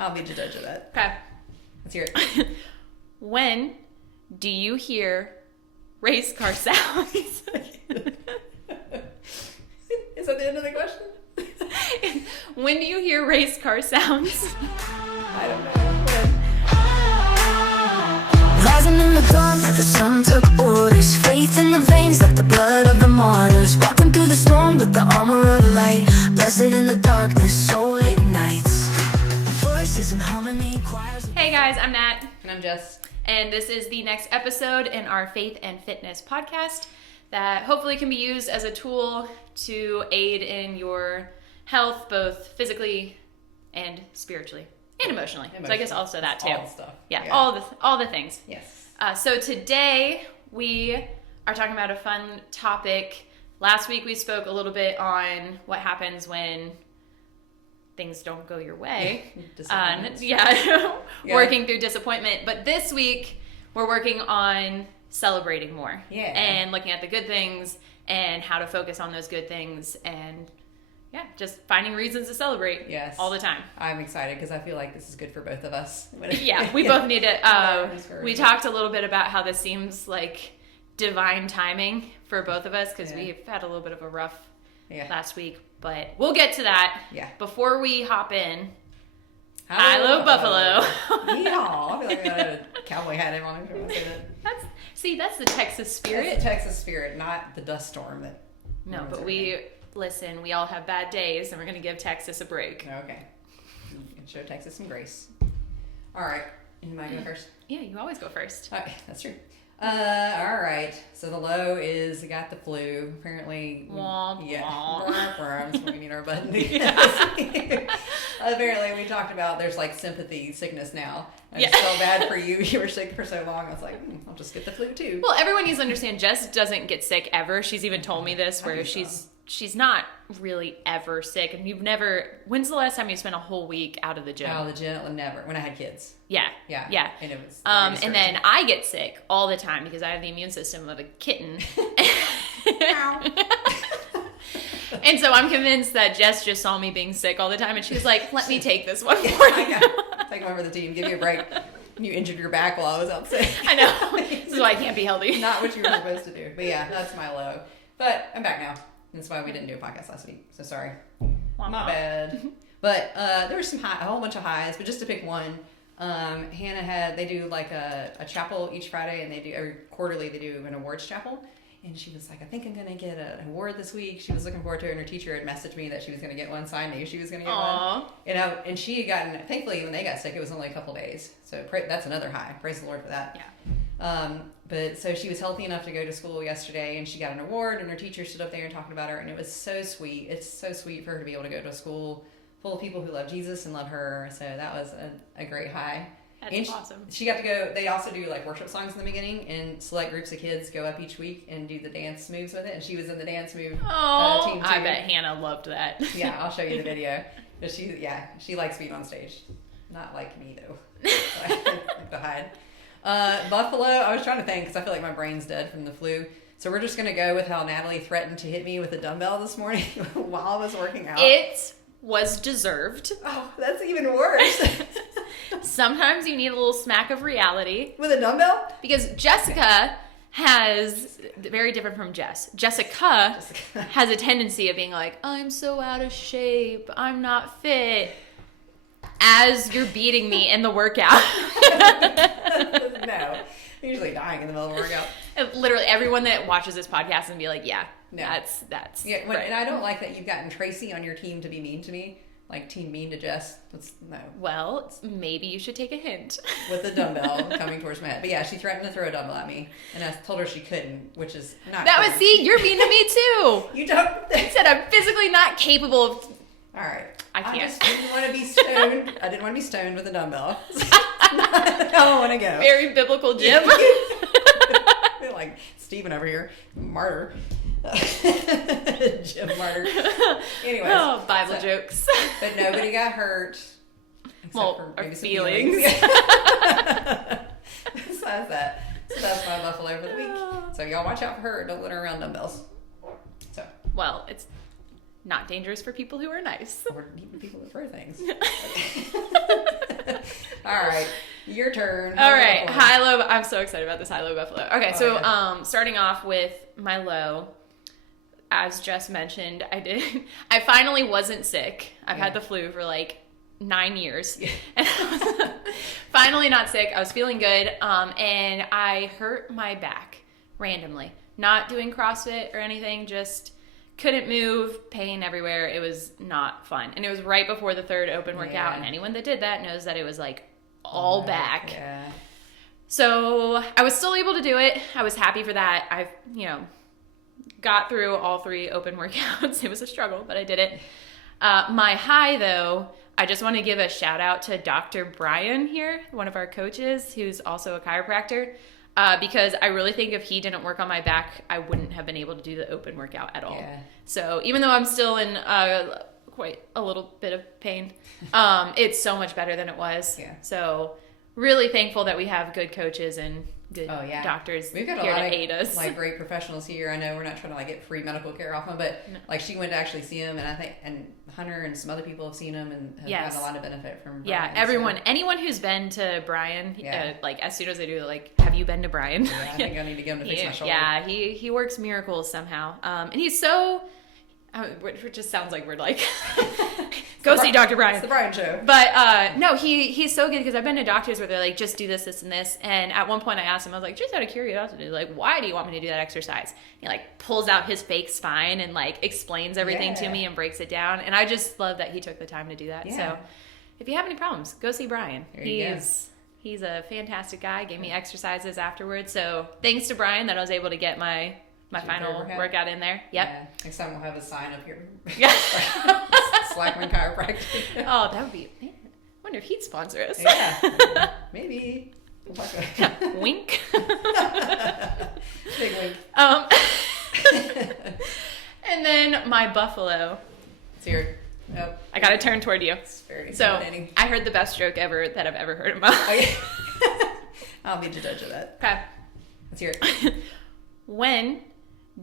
I'll be the judge of that. Okay. Let's hear it. When do you hear race car sounds? Is that the end of the question? When do you hear race car sounds? I don't know. Rising in the dawn, the sun took orders. Faith in the veins, like the blood of the martyrs. Walking through the storm with the armor of light. Blessed in the darkness, soul ignites. Voices in harmony, choirs. Hey guys, I'm Nat. And I'm Jess. And this is the next episode in our Faith and Fitness podcast that hopefully can be used as a tool to aid in your health, both physically and spiritually. And emotionally. So I guess also that too. All the stuff. Yeah, all the things. Yes. So today we are talking about a fun topic. Last week we spoke a little bit on what happens when things don't go your way. Working through disappointment. But this week we're working on celebrating more. Yeah. And looking at the good things and how to focus on those good things and just finding reasons to celebrate all the time. I'm excited because I feel like this is good for both of us. Yeah, we both need it. We talked a little bit about how this seems like divine timing for both of us because we've had a little bit of a rough last week. But we'll get to that. Yeah. Before we hop in, Hello, Buffalo. Yeehaw. I feel like I got a cowboy hat on. That's the Texas spirit. That's the Texas spirit, not the dust storm that... No, but listen, we all have bad days, and we're going to give Texas a break. Okay. You can show Texas some grace. All right. Am I going first? Yeah, you always go first. Okay, that's true. All right. So the low is got the flu. Apparently, I'm just looking at our button. Apparently, we talked about there's like sympathy sickness now. I just felt bad for you. You were sick for so long. I was like, I'll just get the flu too. Well, everyone needs to understand. Jess doesn't get sick ever. She's even told me this, where she's not really ever sick. And you've never. When's the last time you spent a whole week out of the gym? Out of the gym, never. When I had kids. Yeah. And it was. And then I get sick all the time because I have the immune system of a kitten. And so I'm convinced that Jess just saw me being sick all the time, and she was like, "Let me take this one for you." Take one for the team. Give you a break. You injured your back while I was out sick. I know. This is why I can't be healthy. Not what you were supposed to do. But yeah, that's my low. But I'm back now. That's why we didn't do a podcast last week. So sorry. My bad. But there was a whole bunch of highs. But just to pick one, Hannah they do like a chapel each Friday, and every quarterly they do an awards chapel. And she was like, I think I'm going to get an award this week. She was looking forward to it, and her teacher had messaged me that she was going to get one, so I knew she was going to get one. And she had gotten, thankfully, when they got sick, it was only a couple days. So that's another high. Praise the Lord for that. Yeah. But so she was healthy enough to go to school yesterday, and she got an award, and her teacher stood up there and talked about her, and it was so sweet. It's so sweet for her to be able to go to a school full of people who love Jesus and love her. So that was a great high. That's awesome. She got to go. They also do like worship songs in the beginning, and select groups of kids go up each week and do the dance moves with it. And she was in the dance move team too. I bet Hannah loved that. Yeah, I'll show you the video. But she likes being on stage. Not like me though. I like to hide. Buffalo. I was trying to think because I feel like my brain's dead from the flu. So we're just gonna go with how Natalie threatened to hit me with a dumbbell this morning while I was working out. It was deserved. Oh, that's even worse. Sometimes you need a little smack of reality. With a dumbbell? Because Jessica has, very different from Jess, Jessica has a tendency of being like, I'm so out of shape, I'm not fit, as you're beating me in the workout. No. I'm usually dying in the middle of a workout. Literally everyone that watches this podcast and be like, no. That's right. And I don't like that you've gotten Tracy on your team to be mean to me. Like team mean to Jess. No. Well, maybe you should take a hint. With a dumbbell coming towards my head. But yeah, she threatened to throw a dumbbell at me. And I told her she couldn't, which is not See, you're mean to me too. You don't. You said I'm physically not capable of... All right. I can't. I just didn't want to be stoned. I didn't want to be stoned with a dumbbell. I don't want to go. Very biblical gym. Like Steven over here. Martyr. Gym martyr. Anyways. Bible jokes. But nobody got hurt. Well, our feelings. Besides that. So that's my Buffalo for the week. So y'all watch out for her. Don't let her around dumbbells. So. Well, it's not dangerous for people who are nice. Or even people that throw things. All right. Your turn. All right. High-low. I'm so excited about this high-low buffalo. Okay, so starting off with my low, as Jess mentioned, I finally wasn't sick. I've had the flu for like 9 years. Yeah. And I was finally not sick. I was feeling good. And I hurt my back randomly. Not doing CrossFit or anything, just couldn't move, pain everywhere. It was not fun. And it was right before the third open workout. And anyone that did that knows that it was like all back. Yeah. So I was still able to do it. I was happy for that. I, got through all 3 open workouts. It was a struggle, but I did it. My high, though, I just want to give a shout out to Dr. Brian here, one of our coaches, who's also a chiropractor, because I really think if he didn't work on my back, I wouldn't have been able to do the open workout at all. Yeah. So even though I'm still in quite a little bit of pain, it's so much better than it was. Yeah. So really thankful that we have good coaches and good doctors. We've got a lot of aid us. Like great professionals here. I know we're not trying to like get free medical care off them, but like she went to actually see him, and I think Hunter and some other people have seen him and have gotten a lot of benefit from Brian. Yeah, everyone, anyone who's been to Brian, like as soon as I do, like, have you been to Brian? Yeah, I think I need to get him to fix my shoulder. Yeah, he works miracles somehow, and he's so. It just sounds like we're like, go see Dr. Brian. It's the Brian Show. But no, he's so good because I've been to doctors where they're like, just do this, this, and this. And at one point I asked him, I was like, just out of curiosity, like, why do you want me to do that exercise? He like pulls out his fake spine and like explains everything to me and breaks it down. And I just love that he took the time to do that. Yeah. So if you have any problems, go see Brian. He's a fantastic guy. Gave me exercises afterwards. So thanks to Brian that I was able to get my final workout in there. Yep. Yeah. Next time we'll have a sign up here. Yeah. Slackman Chiropractic. Oh, that would be, man. I wonder if he'd sponsor us. Yeah. Maybe. Wink. Big wink. And then my buffalo. It's here. Nope. I got to turn toward you. It's very so intimidating. I heard the best joke ever that I've ever heard in my life. Oh, yeah. I'll be the judge of that. Okay. Let's hear it. When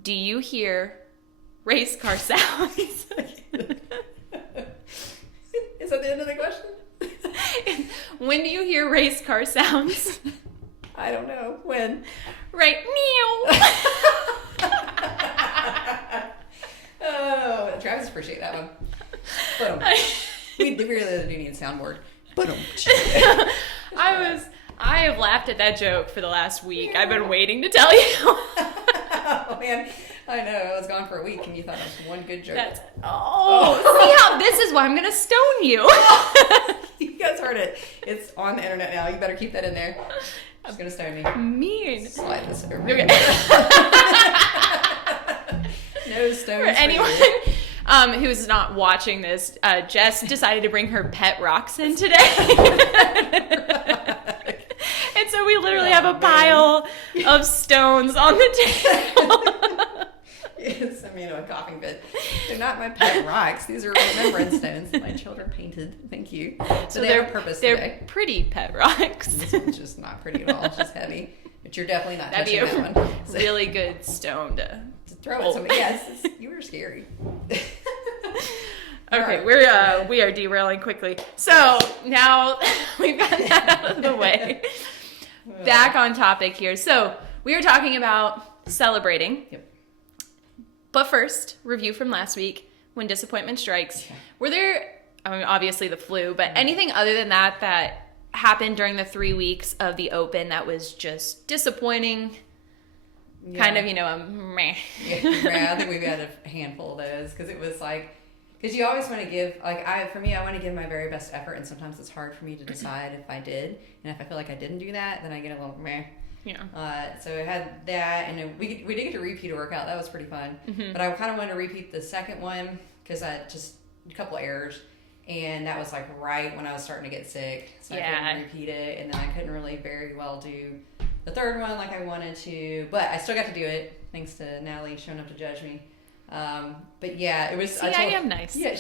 do you hear race car sounds? Is that the end of the question? When do you hear race car sounds? I don't know. When? Right. Meow. Oh, Travis appreciate that one. We really do need a soundboard. I have laughed at that joke for the last week. I've been waiting to tell you. Oh man, I know. I was gone for a week and you thought it was one good joke. See how this is why I'm gonna stone you. You guys heard it. It's on the internet now. You better keep that in there. She's gonna stone me. Mean. Slide this over. Okay. No stones. For anyone who's not watching this, Jess decided to bring her pet rocks in today. And so we literally have a pile of stones on the table. Yes, I mean, a coughing fit. They're not my pet rocks. These are remembrance stones that my children painted. Thank you. So they have a purpose today. They're pretty pet rocks. This one's just not pretty at all. It's just heavy. But you're definitely not touching that one. So. Really good stone to throw at somebody. Yes, you were scary. Okay, we are derailing quickly. So now we've got that out of the way. Back on topic here. So we were talking about celebrating. Yep. But first, review from last week, When Disappointment Strikes. Yeah. Were there, I mean, obviously the flu, but anything other than that happened during the 3 weeks of the Open that was just disappointing? Yeah. Kind of, meh. Yeah, I think we've had a handful of those because it was like, because you always want to give, I want to give my very best effort, and sometimes it's hard for me to decide if I did, and if I feel like I didn't do that, then I get a little meh. Yeah. So I had that, and we did get to repeat a workout. That was pretty fun. Mm-hmm. But I kind of wanted to repeat the second one because I just a couple of errors, and that was like right when I was starting to get sick, so I couldn't repeat it, and then I couldn't really very well do the third one like I wanted to, but I still got to do it thanks to Natalie showing up to judge me. But yeah, it was. See, I am nice. Yeah,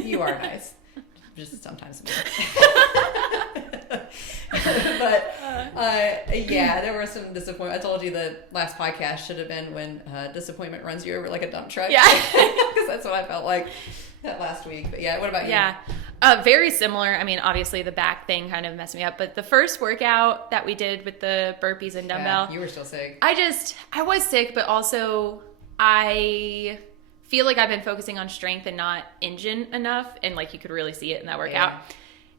you are nice. Just sometimes. But yeah, there were some disappointment. I told you the last podcast should have been when disappointment runs you over like a dump truck. Yeah, because that's what I felt like that last week. But yeah, what about you? Yeah, Very similar. I mean, obviously the back thing kind of messed me up, but the first workout that we did with the burpees and dumbbell. Yeah, you were still sick. I was sick, but also I feel like I've been focusing on strength and not engine enough. And like you could really see it in that workout. Yeah.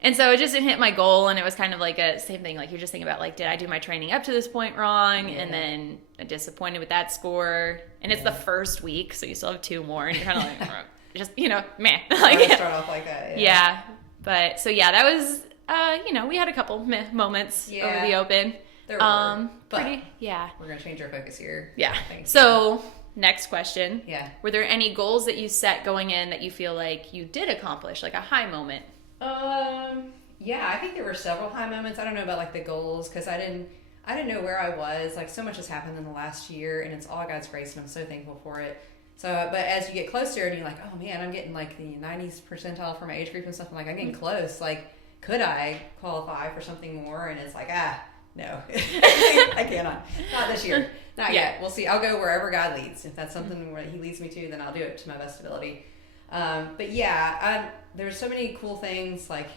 And so it just didn't hit my goal. And it was kind of like a same thing. Like you're just thinking about like, did I do my training up to this point wrong? Yeah. And then I'm disappointed with that score. And it's the first week. So you still have 2 more and you're kind of like, just, meh. Like, start off like that. Yeah. But so yeah, that was, we had a couple meh moments over the open. There were, but yeah. We're going to change our focus here. Yeah. So next question. Yeah. Were there any goals that you set going in that you feel like you did accomplish, like a high moment? Yeah, I think there were several high moments. I don't know about like the goals because I didn't know where I was. Like so much has happened in the last year and it's all God's grace and I'm so thankful for it. So, but as you get closer and you're like, oh man, I'm getting like the 90th percentile for my age group and stuff. I'm like, I'm getting close. Like, could I qualify for something more? And it's like, no, I cannot. Not this year. Not yet. We'll see. I'll go wherever God leads. If that's something where He leads me to, then I'll do it to my best ability. But yeah, there's so many cool things like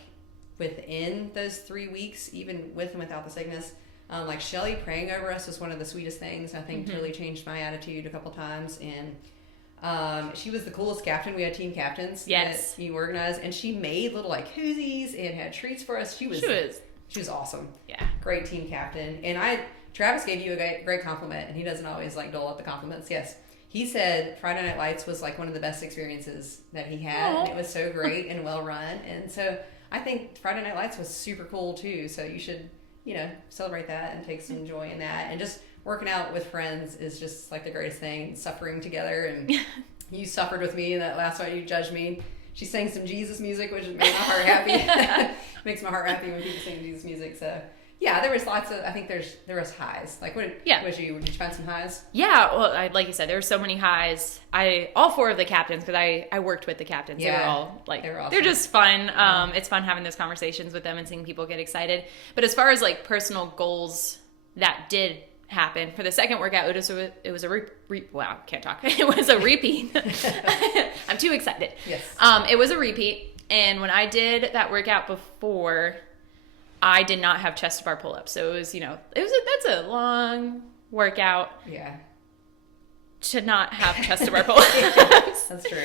within those 3 weeks, even with and without the sickness. Like Shelly praying over us was one of the sweetest things. I think totally changed my attitude a couple times. And she was the coolest captain. We had team captains that you organized, and she made little like koozies and had treats for us. She was awesome. Yeah, great team captain. And Travis gave you a great compliment, and he doesn't always like dole out the compliments. Yes, he said Friday Night Lights was like one of the best experiences that he had. And it was so great and well run, and so I think Friday Night Lights was super cool too. So you should celebrate that and take some joy in that, and just working out with friends is just like the greatest thing. Suffering together, and you suffered with me in that last one. You judged me. She sang some Jesus music, which made my heart happy. Makes my heart happy when people sing Jesus music. So yeah, there was lots of. I think there was highs. Like did you find some highs? Yeah, well, like you said, there were so many highs. All 4 of the captains, because I worked with the captains. Yeah, they were all like awesome. They're just fun. It's fun having those conversations with them and seeing people get excited. But as far as like personal goals that did happen for the second workout, it was a wow, can't talk. It was a repeat. I'm too excited. Yes. It was a repeat, and when I did that workout before, I did not have chest to bar pull ups. So it was that's a long workout. Yeah. To not have chest to bar pull ups. That's true.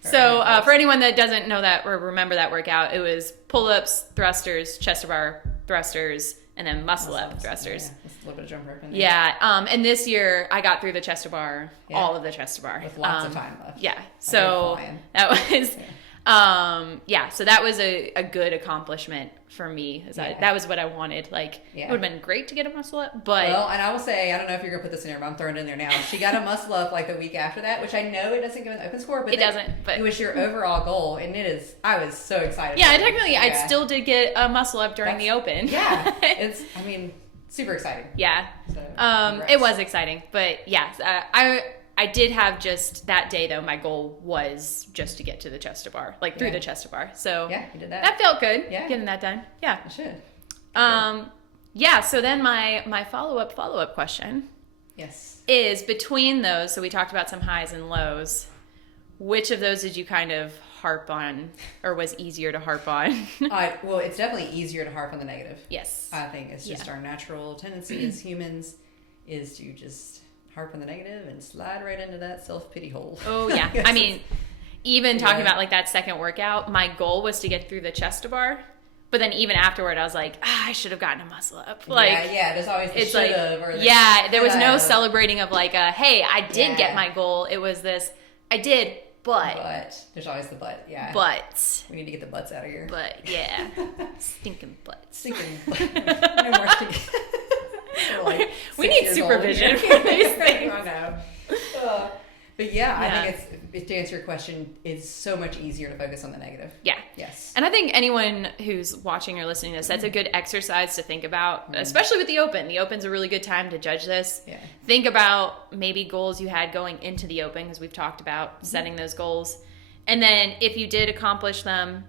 So for anyone that doesn't know that or remember that workout, it was pull ups, thrusters, chest to bar thrusters, and then muscle up thrusters. Yeah, just a little bit of jump rope in there. Yeah. And this year I got through the chest to bar, all of the chest to bar. With lots of time left. Yeah. So that was, so that was a good accomplishment for me. That was what I wanted. Like, it would have been great to get a muscle up, but. Well, and I will say, I don't know if you're going to put this in there, but I'm throwing it in there now. She got a muscle up like the week after that, which I know it doesn't give an open score, but it doesn't. But it was your overall goal, and I was so excited. Yeah, technically, I still did get a muscle up during the open. Yeah. Super exciting. Yeah. So, it was exciting, but yeah, I did have just that day though. My goal was just to get to the chest to bar, like through the chest to bar. So yeah, you did that. That felt good. Yeah, getting that done. Yeah, it should. Yeah. So then my follow up question. Yes. Is between those. So we talked about some highs and lows. Which of those did you kind of harp on, or was easier to harp on? Well, it's definitely easier to harp on the negative. Yes. I think it's just our natural tendency as humans is to just harp on the negative and slide right into that self-pity hole. Oh, yeah. I mean, even talking about like that second workout, my goal was to get through the chest to bar. But then even afterward, I was like, I should have gotten a muscle up. Like, there's always the should have. Or there was no celebrating of like, hey, I did get my goal. It was this, I did, but. There's always the but, yeah. But. We need to get the butts out of here. But, yeah. Stinking butts. Stinking butts. No more stinking. Like we need supervision for these things. I know. But I think to answer your question, it's so much easier to focus on the negative. Yeah. Yes. And I think anyone who's watching or listening to this, that's a good exercise to think about, especially with the Open. The Open's a really good time to judge this. Yeah. Think about maybe goals you had going into the Open, because we've talked about setting those goals. And then if you did accomplish them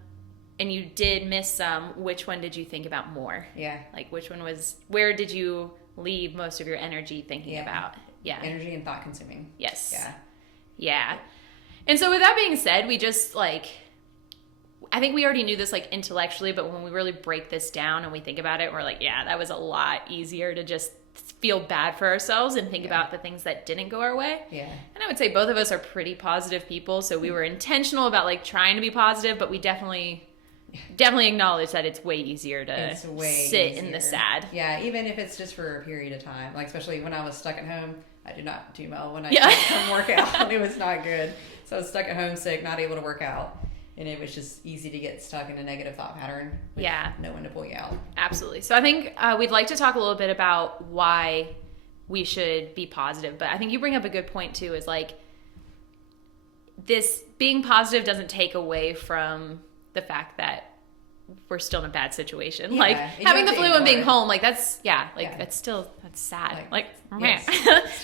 and you did miss some, which one did you think about more? Yeah. Like where did you leave most of your energy thinking about? Yeah. Energy and thought consuming. Yes. Yeah. Yeah. And so with that being said, we just I think we already knew this like intellectually, but when we really break this down and we think about it, we're like, yeah, that was a lot easier to just feel bad for ourselves and think about the things that didn't go our way. Yeah. And I would say both of us are pretty positive people, so we were intentional about like trying to be positive, but we definitely acknowledge that it's way easier to sit in the sad. Yeah, even if it's just for a period of time. Like, especially when I was stuck at home, I did not do well when I come work out. It was not good. So I was stuck at home sick, not able to work out. And it was just easy to get stuck in a negative thought pattern with no one to pull you out. Absolutely. So I think we'd like to talk a little bit about why we should be positive. But I think you bring up a good point too, is like this being positive doesn't take away from the fact that we're still in a bad situation. Like having the flu and being home, like that's sad. Like still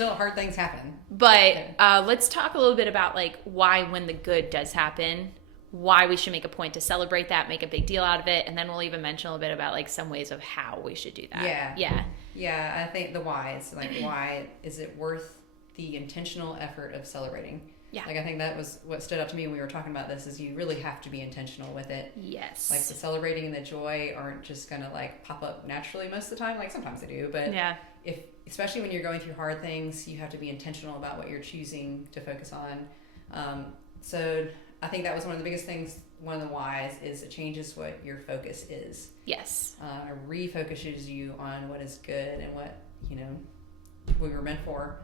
hard things happen. But let's talk a little bit about like why when the good does happen, why we should make a point to celebrate that, make a big deal out of it, and then we'll even mention a little bit about like some ways of how we should do that. Yeah, I think the whys, like why is it worth the intentional effort of celebrating? Like I think that was what stood out to me when we were talking about this, is you really have to be intentional with it. Yes. Like the celebrating and the joy aren't just gonna like pop up naturally most of the time. Like sometimes they do, but especially when you're going through hard things, you have to be intentional about what you're choosing to focus on. So I think that was one of the biggest things. One of the whys is it changes what your focus is. Yes. It refocuses you on what is good and what we were meant for.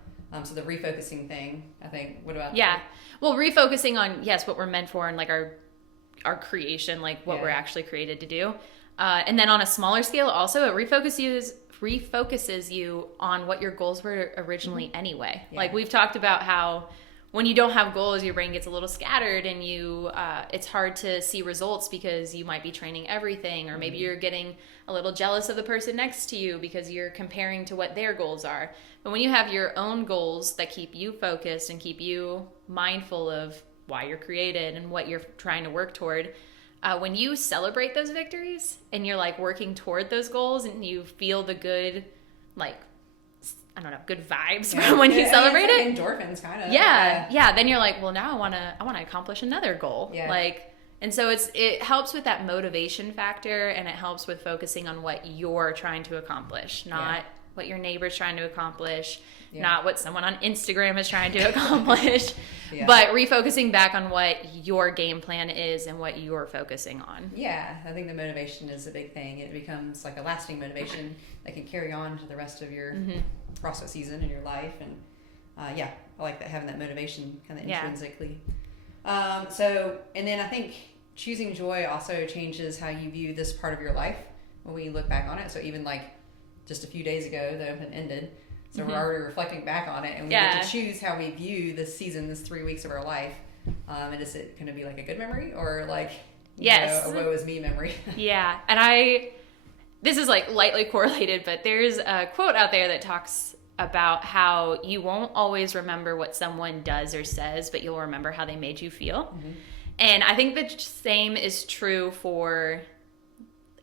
So the refocusing thing, I think. What about? Yeah. Well, refocusing on what we're meant for and like our creation, like what we're actually created to do, and then on a smaller scale, also it refocuses you on what your goals were originally anyway. Like we've talked about how when you don't have goals, your brain gets a little scattered and it's hard to see results because you might be training everything, or maybe you're getting a little jealous of the person next to you because you're comparing to what their goals are. But when you have your own goals that keep you focused and keep you mindful of why you're created and what you're trying to work toward, when you celebrate those victories and you're like working toward those goals and you feel the good, like, I don't know, good vibes when you celebrate it. Endorphins, kind of. Yeah. Then you're like, well, now I want to accomplish another goal. Yeah. Like, and so it helps with that motivation factor, and it helps with focusing on what you're trying to accomplish, not what your neighbor's trying to accomplish, not what someone on Instagram is trying to accomplish, but refocusing back on what your game plan is and what you're focusing on. Yeah, I think the motivation is a big thing. It becomes like a lasting motivation that can carry on to the rest of your process season in your life. And I like that, having that motivation kind of intrinsically. And then I think choosing joy also changes how you view this part of your life when we look back on it. So even like just a few days ago, the Open ended. So we're already reflecting back on it, and we get to choose how we view this season, this 3 weeks of our life. And is it going to be like a good memory, or like a woe is me memory? And this is like lightly correlated, but there's a quote out there that talks about how you won't always remember what someone does or says, but you'll remember how they made you feel. And I think the same is true for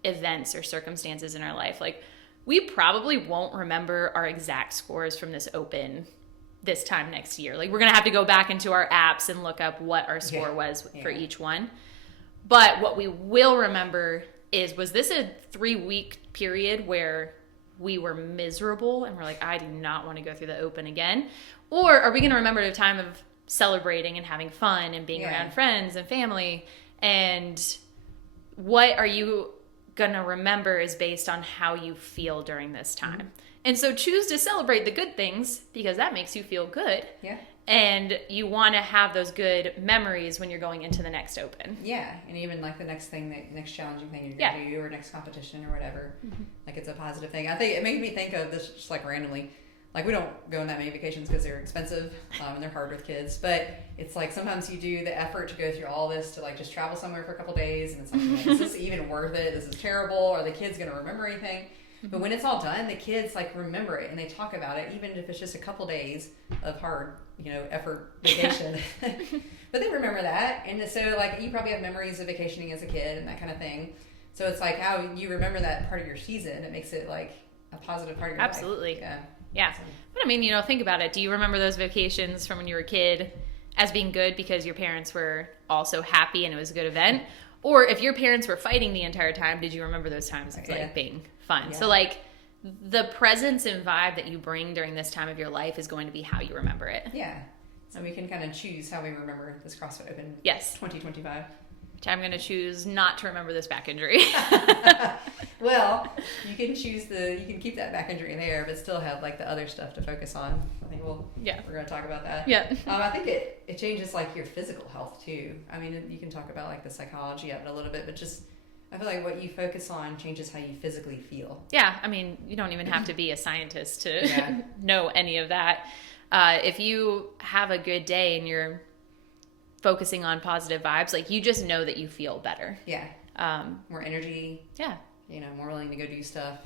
events or circumstances in our life. Like, we probably won't remember our exact scores from this Open this time next year. Like, we're going to have to go back into our apps and look up what our score was for each one. But what we will remember is, was this a 3-week period where we were miserable and we're like, I do not want to go through the Open again? Or are we going to remember the time of celebrating and having fun and being around friends and family? And what are you going to remember is based on how you feel during this time. And so choose to celebrate the good things, because that makes you feel good. And you want to have those good memories when you're going into the next Open. And even like the next challenging thing you're going to do, or next competition or whatever. Like, it's a positive thing. I think it made me think of this just like randomly. Like, we don't go on that many vacations because they're expensive and they're hard with kids. But it's like sometimes you do the effort to go through all this to like just travel somewhere for a couple days, and it's like, is this even worth it? This is terrible. Are the kids going to remember anything? But when it's all done, the kids like remember it and they talk about it, even if it's just a couple days of hard, effort vacation. But they remember that. And so like, you probably have memories of vacationing as a kid and that kind of thing. So it's like how you remember that part of your season. It makes it like a positive part of your life. Absolutely. Yeah. But I mean, think about it. Do you remember those vacations from when you were a kid as being good because your parents were also happy and it was a good event? Or if your parents were fighting the entire time, did you remember those times of like being fun? Yeah. So like the presence and vibe that you bring during this time of your life is going to be how you remember it. Yeah. So we can kind of choose how we remember this CrossFit Open. Yes. 2025. Which I'm going to choose not to remember this back injury. Well, you can keep that back injury there, but still have like the other stuff to focus on. I think we're going to talk about that. Yeah. I think it changes like your physical health too. I mean, you can talk about like the psychology of it a little bit, but just I feel like what you focus on changes how you physically feel. Yeah. I mean, you don't even have to be a scientist to know any of that. If you have a good day and you're focusing on positive vibes, like you just know that you feel better. Yeah. More energy. Yeah. You know, more willing to go do stuff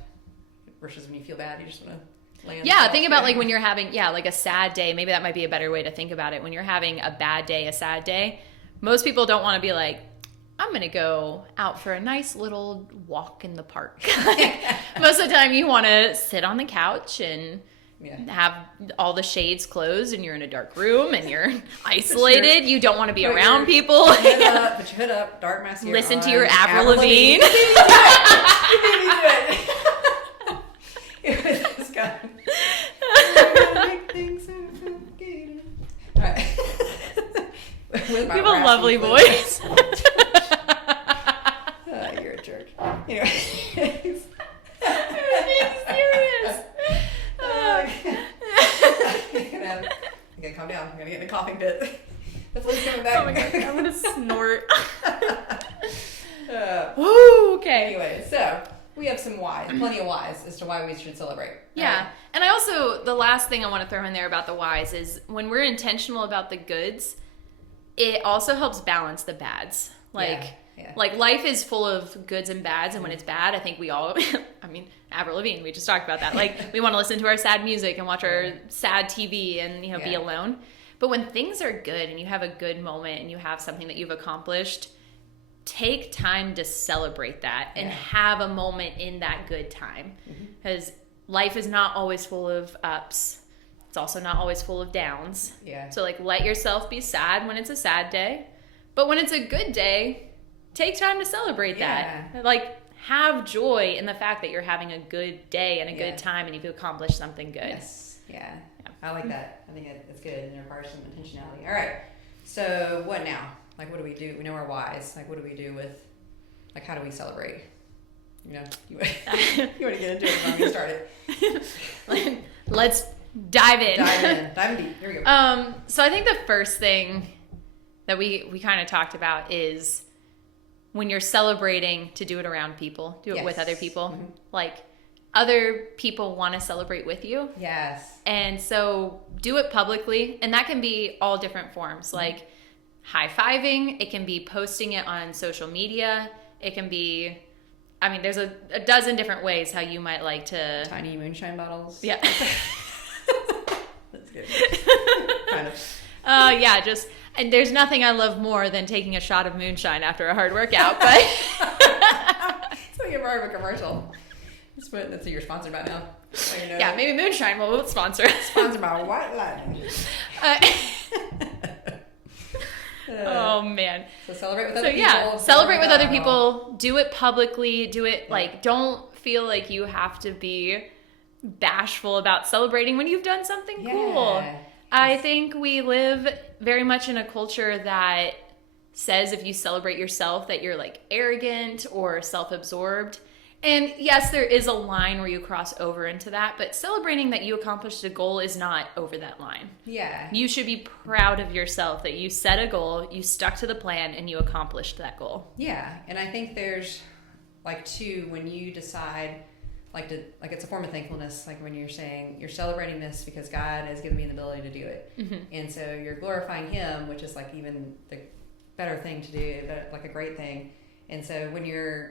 versus when you feel bad, you just want to lay on Yeah, think about like when you're having, like a sad day. Maybe that might be a better way to think about it. When you're having a bad day, a sad day, most people don't want to be like, I'm going to go out for a nice little walk in the park. Most of the time you want to sit on the couch and have all the shades closed and you're in a dark room and you're isolated. You don't want to be around people. Put your hood up, dark mascara. Listen to your Avril Lavigne. You made me do it. It was this guy. Make things so complicated. All right. You have a lovely voice. You're a jerk. Anyway. I'm being serious. Okay, calm down. I'm gonna get in a coughing fit. The flu's coming back. Oh my god, I'm gonna snort. Okay. Anyway, so we have some whys, plenty of whys as to why we should celebrate. Yeah. And I also, the last thing I want to throw in there about the whys is when we're intentional about the goods, it also helps balance the bads. Like life is full of goods and bads, and when it's bad, I think we all, I mean, Avril Lavigne, we just talked about that. Like, we want to listen to our sad music and watch our sad TV and, be alone. But when things are good and you have a good moment and you have something that you've accomplished, take time to celebrate that and have a moment in that good time. Because life is not always full of ups. It's also not always full of downs. Yeah. So, like, let yourself be sad when it's a sad day. But when it's a good day, take time to celebrate that. Like, have joy in the fact that you're having a good day and a good time and you've accomplished something good. Yes. Yeah. I like that. I think it's good and it requires some intentionality. All right. So what now? Like, what do we do? We know our whys. Like, what do we do with, like, how do we celebrate? You know, you want to get into it when we start it. Let's dive in. Dive in deep. Here we go. So I think the first thing that we kind of talked about is when you're celebrating, to do it around people, do it with other people. Mm-hmm. Like, other people want to celebrate with you. Yes. And so do it publicly, and that can be all different forms, like high-fiving. It can be posting it on social media. It can be, I mean, there's a dozen different ways how you might like to... Tiny moonshine bottles. Yeah. That's good. Kind of. Just... And there's nothing I love more than taking a shot of moonshine after a hard workout, but... It's like a part of a commercial. That's who you're sponsored by now. Yeah, maybe moonshine will sponsor us. Sponsored by White Lightning. Oh, man. So celebrate with other people. Celebrate with other people. Do it publicly. Do it, like, don't feel like you have to be bashful about celebrating when you've done something cool. I think we live very much in a culture that says if you celebrate yourself that you're like arrogant or self-absorbed. And yes, there is a line where you cross over into that, but celebrating that you accomplished a goal is not over that line. Yeah. You should be proud of yourself that you set a goal, you stuck to the plan, and you accomplished that goal. Yeah, and I think there's like two, when you decide it's a form of thankfulness, like when you're saying you're celebrating this because God has given me the ability to do it. Mm-hmm. And so you're glorifying Him, which is like even the better thing to do, but like a great thing. And so when you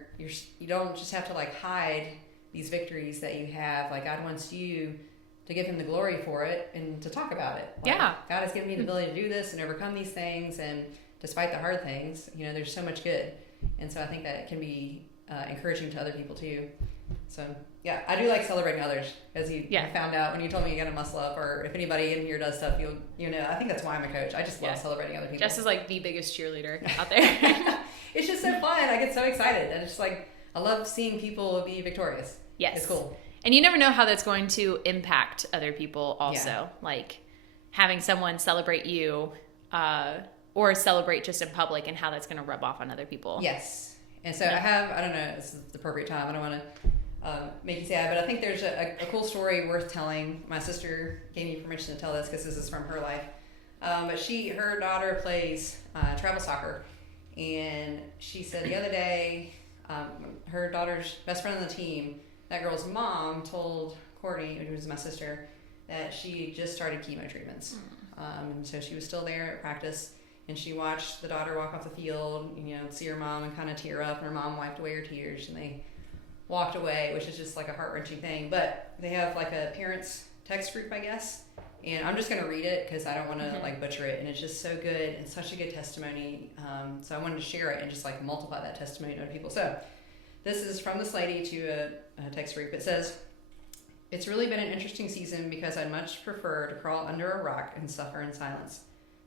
don't just have to like hide these victories that you have. Like, God wants you to give Him the glory for it and to talk about it. Like, God has given me the ability to do this and overcome these things, and despite the hard things, there's so much good. And so I think that it can be encouraging to other people too. So yeah, I do like celebrating others, as you found out when you told me you got to muscle up, or if anybody in here does stuff, I think that's why I'm a coach. I just love celebrating other people. Jess is like the biggest cheerleader out there. it's just so fun. I get so excited. And it's like, I love seeing people be victorious. Yes. It's cool. And you never know how that's going to impact other people also. Yeah. Like having someone celebrate you or celebrate just in public and how that's going to rub off on other people. Yes. And so I don't know, this is the appropriate time. I don't want to make you sad, but I think there's a cool story worth telling. My sister gave me permission to tell this because this is from her life. But her daughter plays travel soccer. And she said the other day, her daughter's best friend on the team, that girl's mom told Courtney, who was my sister, that she just started chemo treatments. And so she was still there at practice, and she watched the daughter walk off the field, see her mom and kind of tear up, and her mom wiped away her tears, and they walked away, which is just like a heart-wrenching thing. But they have like a parents text group, I guess, and I'm just going to read it because I don't want to like butcher it, and it's just so good and such a good testimony. So I wanted to share it and just like multiply that testimony to other people. So this is from this lady to a text group. It says, "It's really been an interesting season because I'd much prefer to crawl under a rock and suffer in silence.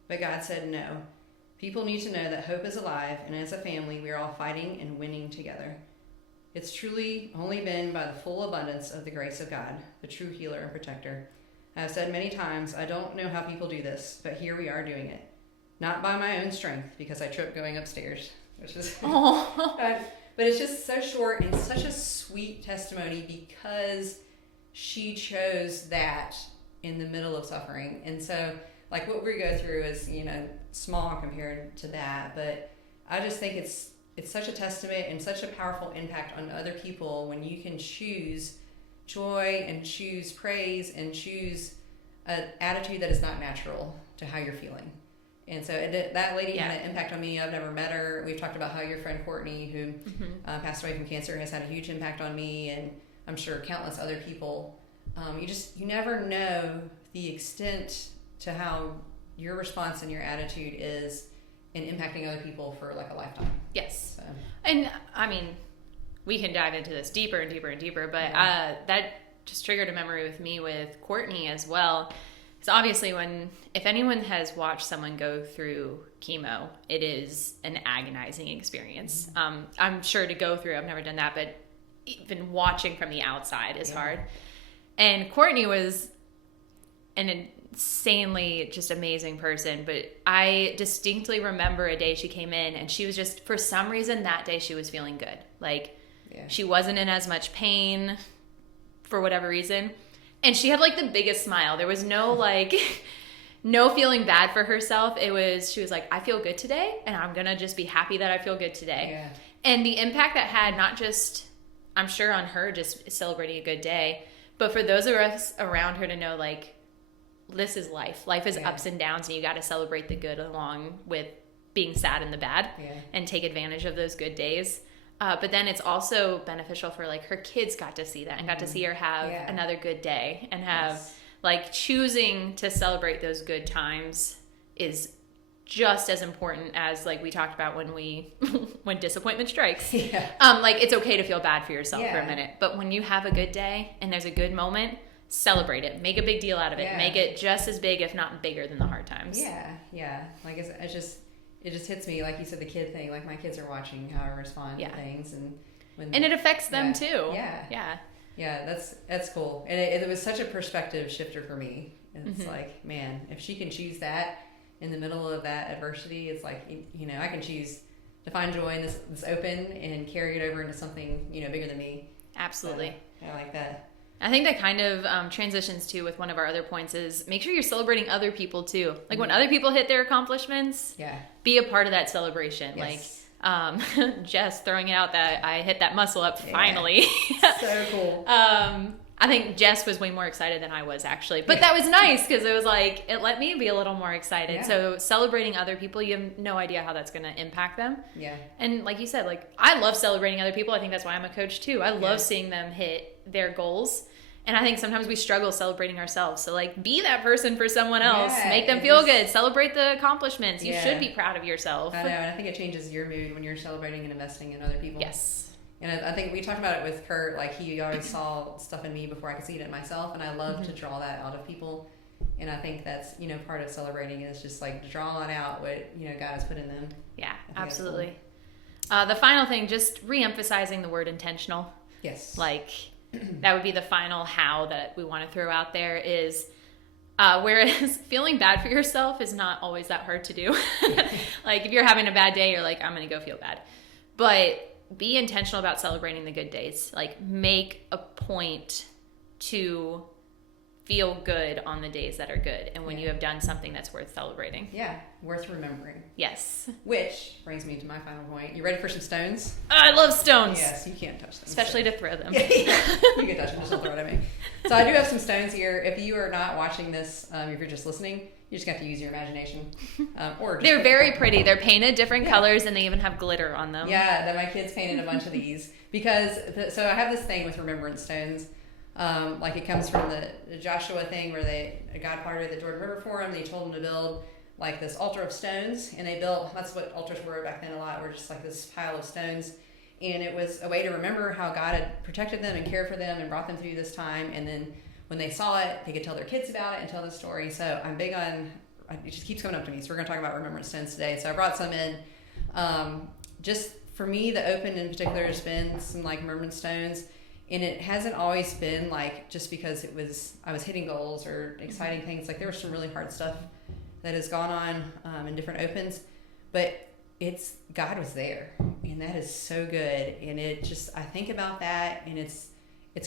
But God said no. People need to know that hope is alive, and as a family, we are all fighting and winning together. It's truly only been by the full abundance of the grace of God, the true healer and protector. I have said many times, I don't know how people do this, but here we are doing it. Not by my own strength, because I tripped going upstairs." Which is... But it's just so short and such a sweet testimony because she chose that in the middle of suffering. And so, like, what we go through is, small compared to that. But I just think it's such a testament and such a powerful impact on other people when you can choose joy and choose praise and choose an attitude that is not natural to how you're feeling. And so that lady had an impact on me. I've never met her. We've talked about how your friend Courtney, who passed away from cancer, has had a huge impact on me, and I'm sure countless other people. You never know the extent to how your response and your attitude is in impacting other people for like a lifetime. Yes. So. And I mean, we can dive into this deeper and deeper and deeper, but that just triggered a memory with me with Courtney as well. So obviously if anyone has watched someone go through chemo, it is an agonizing experience. I'm sure to go through, I've never done that, but even watching from the outside is hard. And Courtney was an insanely just amazing person, but I distinctly remember a day she came in and she was just, for some reason that day she was feeling good. Like she wasn't in as much pain for whatever reason. And she had like the biggest smile. There was no no feeling bad for herself. She was like, I feel good today, and I'm going to just be happy that I feel good today. Yeah. And the impact that had, not just, I'm sure, on her just celebrating a good day, but for those of us around her to know, like, this is life. Life is ups and downs, and you got to celebrate the good along with being sad and the bad and take advantage of those good days. But then it's also beneficial for like her kids got to see that and got to see her have another good day and have like choosing to celebrate those good times is just as important as like we talked about when disappointment strikes. Like it's okay to feel bad for yourself for a minute, but when you have a good day and there's a good moment, celebrate it. Make a big deal out of it. Make it just as big, if not bigger, than the hard times. Like it just hits me, like you said, the kid thing. Like my kids are watching how I respond to things, and it affects them too. That's cool. And it was such a perspective shifter for me. It's like, man, if she can choose that in the middle of that adversity, it's like, I can choose to find joy in this open and carry it over into something bigger than me. Absolutely. So, I like that. I think that kind of transitions to with one of our other points is make sure you're celebrating other people too. Like when other people hit their accomplishments, be a part of that celebration. Yes. Like Jess throwing it out that I hit that muscle up finally. So cool. I think Jess was way more excited than I was actually, but that was nice because it was like, it let me be a little more excited. So celebrating other people, you have no idea how that's going to impact them. And like you said, like I love celebrating other people. I think that's why I'm a coach too. I love seeing them hit their goals. And I think sometimes we struggle celebrating ourselves. So like be that person for someone else. Make them feel good. Celebrate the accomplishments. You should be proud of yourself. I know, and I think it changes your mood when you're celebrating and investing in other people. Yes. And I think we talked about it with Kurt. Like he always saw stuff in me before I could see it in myself, and I love to draw that out of people. And I think that's part of celebrating is just like drawing out what God has put in them. Yeah, absolutely. The final thing, just re-emphasizing the word intentional. Yes. Like, that would be the final how that we want to throw out there is, whereas feeling bad for yourself is not always that hard to do. Like, if you're having a bad day, you're like, I'm going to go feel bad. But be intentional about celebrating the good days. Like, make a point to feel good on the days that are good and when you have done something that's worth celebrating. Yeah, worth remembering. Yes. Which brings me to my final point. You ready for some stones? I love stones. Yes, you can't touch them. Especially to throw them. Yeah, you can touch them, just don't throw it at me. So I do have some stones here. If you are not watching this, if you're just listening, you just have to use your imagination. Or just They're very pretty. They're painted different colors and they even have glitter on them. Yeah, that my kids painted a bunch of these because so I have this thing with remembrance stones. Like it comes from the Joshua thing where God parted the Jordan River for them. They told them to build like this altar of stones, and they built. That's what altars were back then a lot. Were just like this pile of stones, and it was a way to remember how God had protected them and cared for them and brought them through this time. And then when they saw it, they could tell their kids about it and tell the story. So I'm big on. It just keeps coming up to me. So we're going to talk about remembrance stones today. So I brought some in. Just for me, the open in particular has been some like remembrance stones. And it hasn't always been like just because I was hitting goals or exciting things. Like there was some really hard stuff that has gone on in different opens, but God was there, and that is so good. And it just I think about that, and it's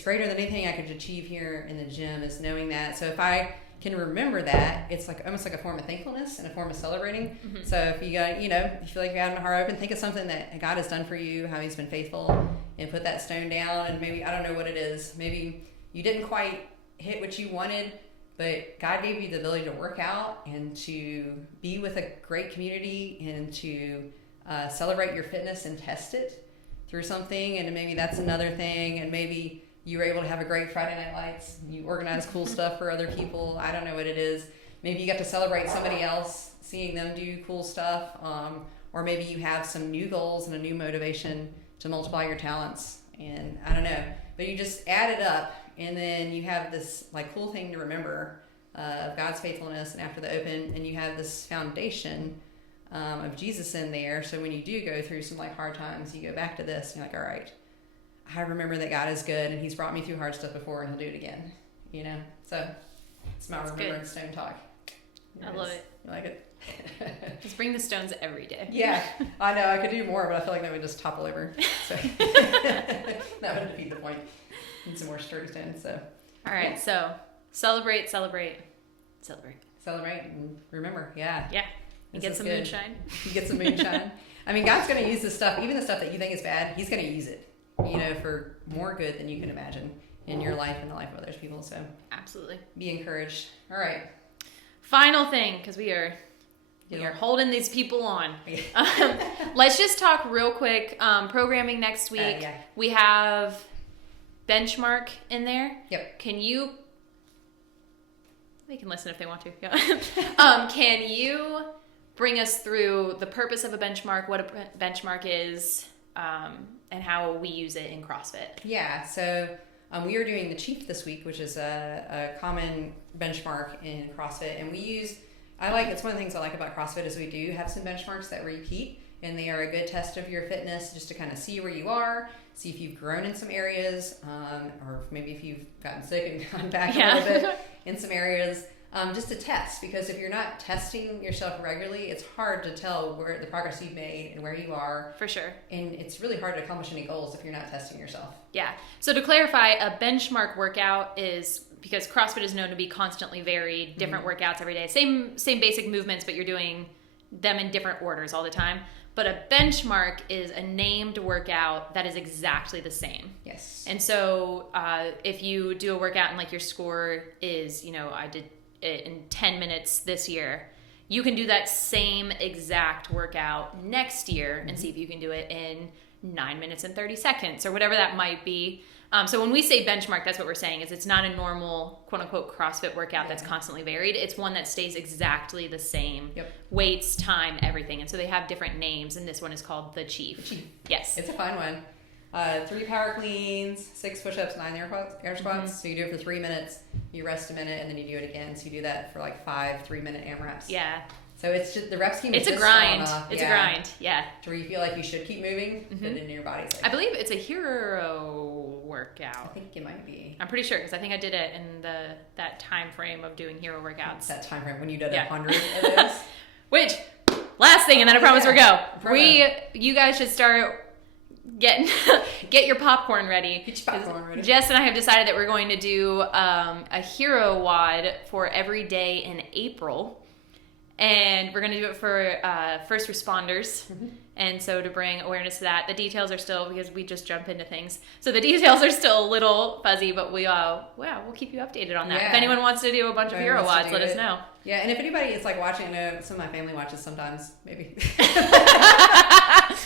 greater than anything I could achieve here in the gym is knowing that. So if I can remember that, it's like almost like a form of thankfulness and a form of celebrating. Mm-hmm. So if you got, you feel like you're having a heart open, think of something that God has done for you, how He's been faithful, and put that stone down. And maybe, I don't know what it is. Maybe you didn't quite hit what you wanted, but God gave you the ability to work out and to be with a great community and to celebrate your fitness and test it through something. And maybe that's another thing. And maybe you were able to have a great Friday Night Lights. You organize cool stuff for other people. I don't know what it is. Maybe you got to celebrate somebody else, seeing them do cool stuff. Or maybe you have some new goals and a new motivation to multiply your talents. And I don't know. But you just add it up, and then you have this like cool thing to remember of God's faithfulness and after the open. And you have this foundation of Jesus in there. So when you do go through some like hard times, you go back to this and you're like, all right, I remember that God is good and He's brought me through hard stuff before and He'll do it again, So it's my remembrance stone talk. I love it. You like it? Just bring the stones every day. Yeah, I know. I could do more, but I feel like that would just topple over. So that would defeat the point. Need some more sturdy stones. So. All right. So celebrate, and remember. Yeah. Yeah. You get some moonshine. You get some moonshine. I mean, God's going to use this stuff, even the stuff that you think is bad. He's going to use it. For more good than you can imagine in your life and the life of other people. So absolutely, be encouraged. All right. Final thing, because we are holding these people on. Let's just talk real quick. Programming next week. Yeah. We have benchmark in there. Yep. They can listen if they want to. Yeah. Can you bring us through the purpose of a benchmark, what a benchmark is? And how we use it in CrossFit. Yeah, so we are doing the Chief this week, which is a common benchmark in CrossFit. And it's one of the things I like about CrossFit is we do have some benchmarks that repeat, and they are a good test of your fitness just to kind of see where you are, see if you've grown in some areas, or maybe if you've gotten sick and gone back a little bit in some areas. Just to test, because if you're not testing yourself regularly, it's hard to tell where the progress you've made and where you are. For sure. And it's really hard to accomplish any goals if you're not testing yourself. Yeah. So to clarify, a benchmark workout is, because CrossFit is known to be constantly varied, different workouts every day. Same basic movements, but you're doing them in different orders all the time. But a benchmark is a named workout that is exactly the same. Yes. And so if you do a workout and like your score is, I did in 10 minutes this year, you can do that same exact workout next year and see if you can do it in 9 minutes and 30 seconds or whatever that might be. So when we say benchmark, that's what we're saying is it's not a normal quote unquote CrossFit workout that's constantly varied. It's one that stays exactly the same. Yep. Weights, time, everything. And so they have different names, and this one is called the Chief. Yes. It's a fun one. 3 power cleans, 6 push-ups, 9 air squats. So you do it for 3 minutes, you rest a minute, and then you do it again. So you do that for like 5 3-minute AMRAPs. Yeah. So it's just the rep scheme. It's is a just grind. strong enough, It's a grind. Yeah. to where you feel like you should keep moving, but then your body's like. I believe it's a hero workout. I think it might be. I'm pretty sure because I think I did it in that time frame of doing hero workouts. That time frame when you did 100 of those. Which last thing, and then I promise we're go. Promo. You guys should start get your popcorn ready. Get your popcorn ready. Jess and I have decided that we're going to do a hero WOD for every day in April. And we're going to do it for first responders. And so to bring awareness to that, the details are still, because we just jump into things. So the details are still a little fuzzy, but we'll keep you updated on that. Yeah. If anyone wants to do a bunch of hero WODs, let us know. Yeah, and if anybody is like watching, I know some of my family watches sometimes, maybe.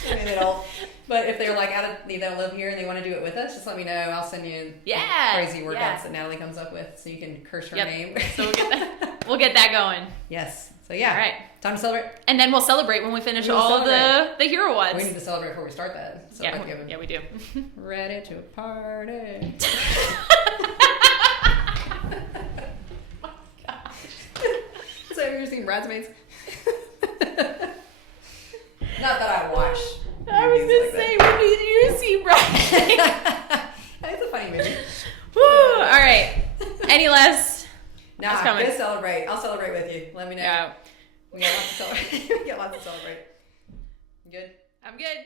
Maybe they don't. But if they're like they don't live here and they want to do it with us, just let me know. I'll send you crazy workouts that Natalie comes up with so you can curse her name. So we'll get that going. Yes. So yeah. All right. Time to celebrate. And then we'll celebrate when we finish all the hero WODs. We need to celebrate before we start that. So yeah, we do. Ready to party. So you're seeing Bridesmaids? Not that I watch. I was gonna say, when did you see Bridesmaids? It's a funny movie. Woo! All right. Any less? Nah, go celebrate. I'll celebrate with you. Let me know. Yeah. We got lots to celebrate. We got lots to celebrate. You good? I'm good.